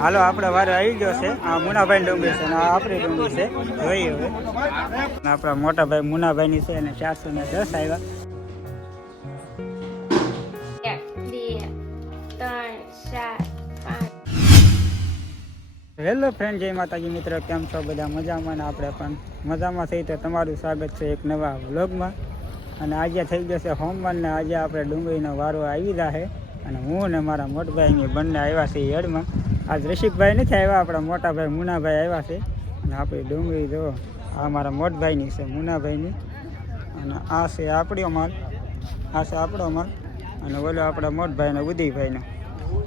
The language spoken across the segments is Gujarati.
હાલો આપણે વારે આવી ગયો છે. આ મુનાભાઈ ડુંગળી છે આ આપણી ડુંગળી છે. જોઈએ હવે. અને આપણા મોટા ભાઈ મુનાભાઈની છે અને ચારસો ને દસ આવ્યા. હેલો ફ્રેન્ડ જય માતાજી મિત્રો કેમ છો? બધા મજામાં ને આપણે પણ મજામાં થઈ તો તમારું સ્વાગત છે એક નવા વ્લોગમાં. અને આજે થઈ ગયો છે હોમવર્ક ને આજે આપણે ડુંગળીનો વારો આવી છે અને હું ને મારા મોટભાઈ બંને આવ્યા છે હેડમાં. આજ રસિકભાઈ નથી આવ્યા, આપણા મોટા ભાઈ મુનાભાઈ આવ્યા છે. અને આપણી ડુંગળી જો, આ મારા મોટભાઈની છે, મુનાભાઈની. અને આ છે આપણો માલ, આ છે આપણો માલ. અને ઓલો આપણા મોટભાઈનો, ઉદયભાઈનો.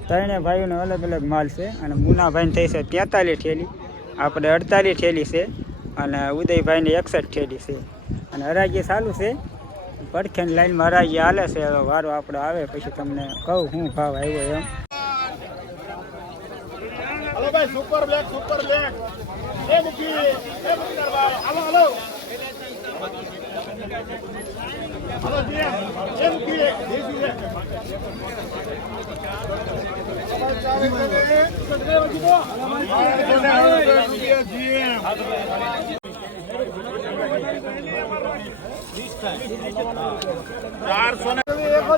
ત્રણે ભાઈઓનો અલગ અલગ માલ છે. અને મુનાભાઈને થઈ છે તેતાલીસ ઠેલી આપણે અડતાલીસ ઠેલી છે. અને ઉદયભાઈને એકસઠ ઠેલી છે. અને હરાજી ચાલુ છે. પડખેની લાઈનમાં હરાજી હાલે છે વારો આપણો આવે, પછી તમને કહું શું ભાવ આવ્યો એમ. ભાઈ સુપર બ્લેક સુપર બ્લેક એ મૂકી એ મુક્તરભાઈ હાલો હાલો. હાલો, જી એ મૂકી ચારસો ને એક. જ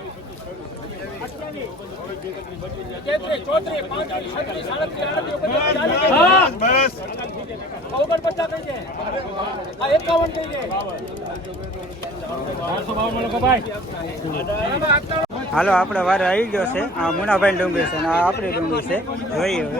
હાલો આપડે વારે આવી ગયો છે આ મુનાભાઈ ડુંગળી છે આ આપણી ડુંગળી છે જોઈએ હવે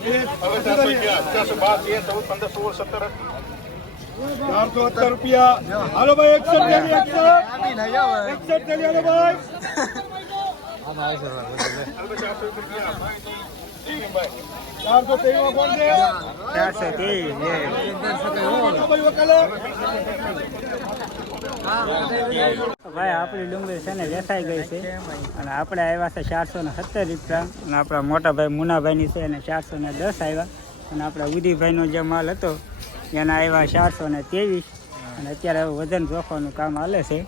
હવે ચારસો અગિયાર ચારસો બાર તેર ચૌદ પંદર સોળ રૂપિયા. હાલો ભાઈ, એકસઠ થેલી એકસઠ ભાઈ ચારસો ચારસો વકાલે ભાઈ, આપણી ડુંગળી છે ને વેચાઈ ગઈ છે. અને આપણે આવ્યા છે ચારસો ને સત્તર રૂપિયા. અને આપણા મોટા ભાઈ મુનાભાઈની છે અને ચારસો ને દસ આવ્યા. અને આપણા ઉદીભાઈનો જે માલ હતો, એના આવ્યા ચારસો ને ત્રેવીસ. અને અત્યારે હવે વજન જોખવાનું કામ હાલે છે.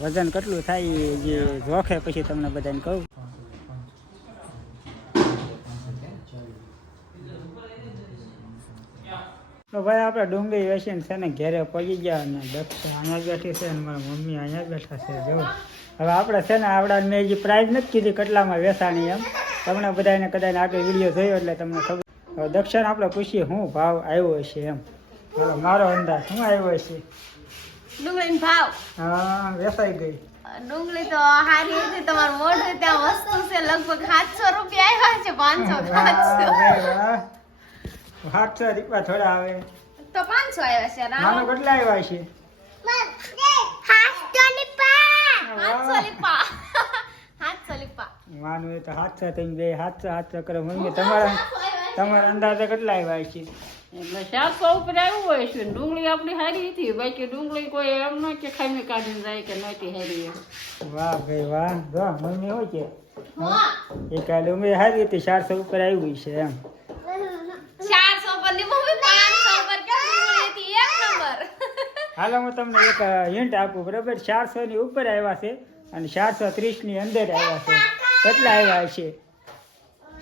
વજન કેટલું થાય જે જોખે પછી તમને બધાને કહું. તો ભાઈ આપણે ડુંગળી વેચીને છે ને ઘેરે પગી ગયા અને દક્ષ અહીંયા બેઠી છે અને મારા મમ્મી અહીંયા બેઠા છે જો હવે આપણે છે ને આપણા મેં જે પ્રાઇઝ નથી કીધી કેટલામાં વેચાણી એમ. તમને બધાને કદાચ આગળ વીડિયો જોયો એટલે તમને ખબર. હવે દક્ષિણ આપણે પૂછીએ શું ભાવ આવ્યો હશે એમ? મારો અંદાજ શું આવ્યો હશે? ડુંગળીનો ભાવ? હા વેચાઈ ગઈ. ડુંગળી તો હારી હતી તમારું મોઢું ત્યાં વસ્તુ છે લગભગ સાતસો રૂપિયા આવ્યા છે પાંચસો સાતસો સાતસો રૂપિયા થોડા આવે. તો પાંચસો આવ્યા છે નાનો કેટલા આવ્યા છે? હાથસો હાથસો માનું એ તો સાતસો તમે બે સાતસો સાતસો કરો. મમ્મી તમારા તમારા અંદાજે કેટલા આવ્યા છે? એટલે ચારસો ઉપર આવ્યું હોય છે. ડુંગળી આપણી સારી હતી. બાકી ડુંગળી કોઈ એમ ન કે ખામી કાઢીને જાય કે નહોતી હારી વાહ ભાઈ વાહ. જો મમ્મી હોય કે? આ ડુંગળી હારી હતી. ચારસો ઉપર આવી છે એમ ચારસો પરની મમ્મી પાંચસો પર કેમ ડુંગળી હતી? એક નંબર હાલો હું તમને એક હિન્ટ આપું બરાબર? ચારસો ની ઉપર આવ્યા છે અને ચારસો ત્રીસની અંદર આવ્યા છે. કેટલા આવ્યા છે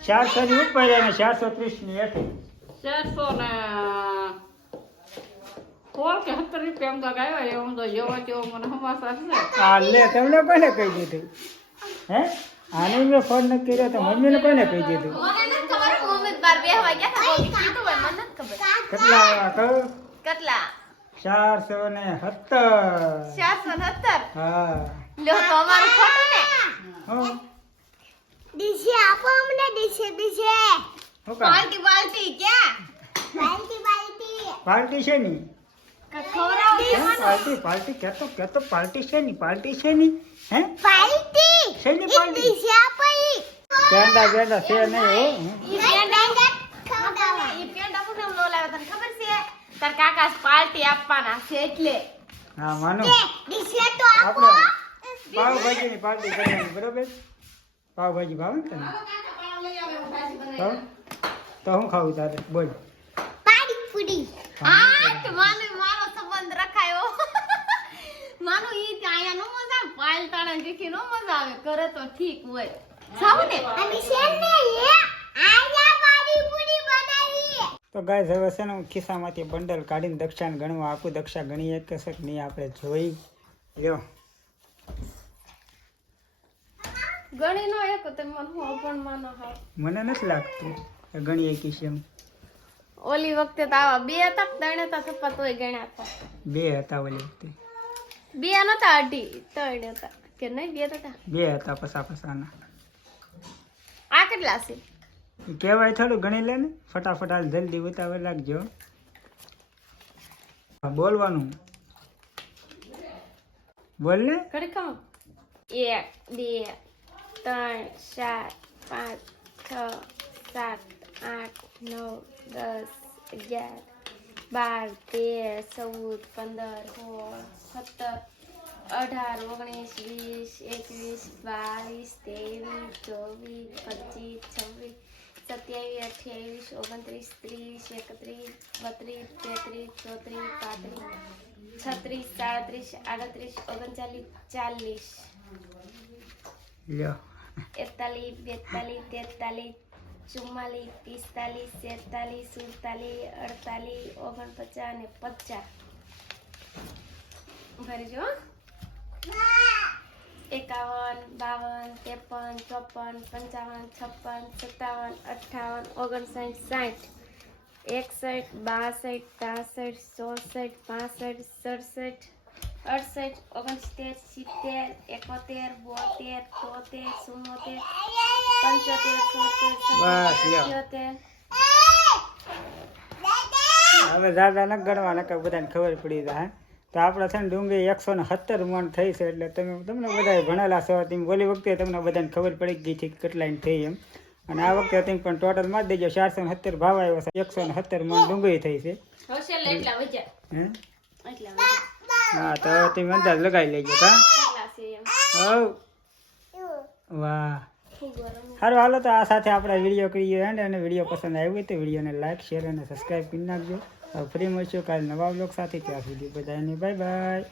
ચારસો ની ઉપર અને ચારસો ત્રીસની હેઠે ચારસો ને તમને કોને કહી દીધું? હે? આને મેં ફોન નથી કર્યો તો મમ્મીને કોને કહી દીધું? કેટલા? કેટલા? ચારસો ને સત્તર. ચારસો ને સત્તર હા. લો તો અમારું ખોટું ને. હું. ડીશે આપો અમને ડીશે ડીશે શું કામ? બાલટી બાલટી ક્યાં? બાલટી બાલટી પાર્ટી છે ની? પાર્ટી પાર્ટી કેતો કેતો પાર્ટી છે ની? પાર્ટી છે ની? હે? પાર્ટી ડીશે આપો ઈ. પેંડા પેંડા છે નહીં હો ઈ પેંડા ખવડાવો ઈ પેંડા પૂછે લો લાવ્યો તને ખબર છે તાર કાકા પાર્ટી આપવાના છે એટલે. હા માનો. ડીશે તો આપણે પાવભાજી ની પાર્ટી કરવાની બરોબર? પાવભાજી ભાવે ને તને? તો? તો હું ખાવું તારે? બોલ. પાણીપુરી આ તો માનો મારો સંબંધ રખાયો. માનો ઈ ત્યાં અહીંયા નો મજા આવે પાયલ તાણા દેખી નો મજા આવે. કરે તો ઠીક હોય. સાવ ને. અને એ આયા પાણીપુરી બનાવી તો ગાય હવે છે ને હું ખિસ્સામાંથી બંડલ કાઢીને દક્ષાને ગણવા આપું. દક્ષા ગણી એક કસક નહીં આપણે જોઈ. લ્યો. ગણી નો એક તે હું અપણ માનો હા મને નથી લાગતું ગણી એકી છે ઓલી વખતે તો આવા બે હતા ત્રણે હતા થપ્પા તોય ગણ્યા હતા. બે હતા ઓલી વખતે. બે નતા અઢી ત્રણ હતા. કે નહીં બે હતા બે હતા પસા પસાના આ કેટલા છે? કહેવાય થોડું ગણી લે ને? ફટાફટ હાલ જલ્દી ઉતાવળ લાગજો બોલવાનું. બોલ ને. એક, બે, ત્રણ, ચાર, પાંચ, છ, સાત, આઠ, નવ, દસ, અગિયાર, બાર, તેર, ચૌદ, પંદર, સોળ, સત્તર, અઢાર, ઓગણીસ, વીસ, એકવીસ, બાવીસ, ત્રેવીસ, ચોવીસ, પચીસ, છવ્વીસ સત્યાવીસ અઠ્યાવીસ ઓગણત્રીસ ત્રીસ એકત્રીસ બત્રીસ તેત્રીસ ચોત્રીસ પાંત્રીસ છત્રીસ સાડત્રીસ આડત્રીસ ઓગણચાલીસ ચાલીસ. એકતાલીસ બેતાલીસ તેતાલીસ ચુમ્માલીસ પિસ્તાલીસ તેતાલીસ સુડતાલીસ અડતાલીસ ઓગણપચાસ અને પચાસ. ભરી જો એકાવન બાવન ત્રેપન ચોપન પંચાવન છપ્પન સત્તાવન અઠ્ઠાવન ઓગણસાઠ સાઠ એકસઠ બાસઠ ત્રાસઠ ચોસઠ પાસઠ સડસઠ અડસઠ ઓગણસિત્તેર સિત્તેર એકોતેર બોતેર તોતેર ચુમ્મોતેર પંચોતેર. સિત્તેર હવે દાદા ન ગણવા નકર બધાને ખબર પડી જાય તો આપણે છે ને ડુંગળી એકસો ને સત્તર મણ થઈ છે એટલે તમે તમને બધા ભણેલા છો તેમ ઓલી વખતે તમને બધાને ખબર પડી ગઈ છે કે કેટલાની થઈ એમ. અને આ વખતે તમે પણ ટોટલમાં દેજો ચારસો ને સત્તર ભાવ આવ્યો છે એકસો ને સત્તર મણ ડુંગળી થઈ છે. હે? તો તમે અંદાજ લગાવી લેજો ગયો હા હવ. વાહ. સારું હાલો તો આ સાથે આપણે વીડિયો કરીએ એન્ડ અને વીડિયો પસંદ આવ્યો હોય તો વિડીયોને લાઈક શેર અને સબસ્ક્રાઈબ કરી નાખજો. ફરી મળશું કાલે નવા બ્લોગ સાથે. ત્યાં સુધી બધાને બાય બાય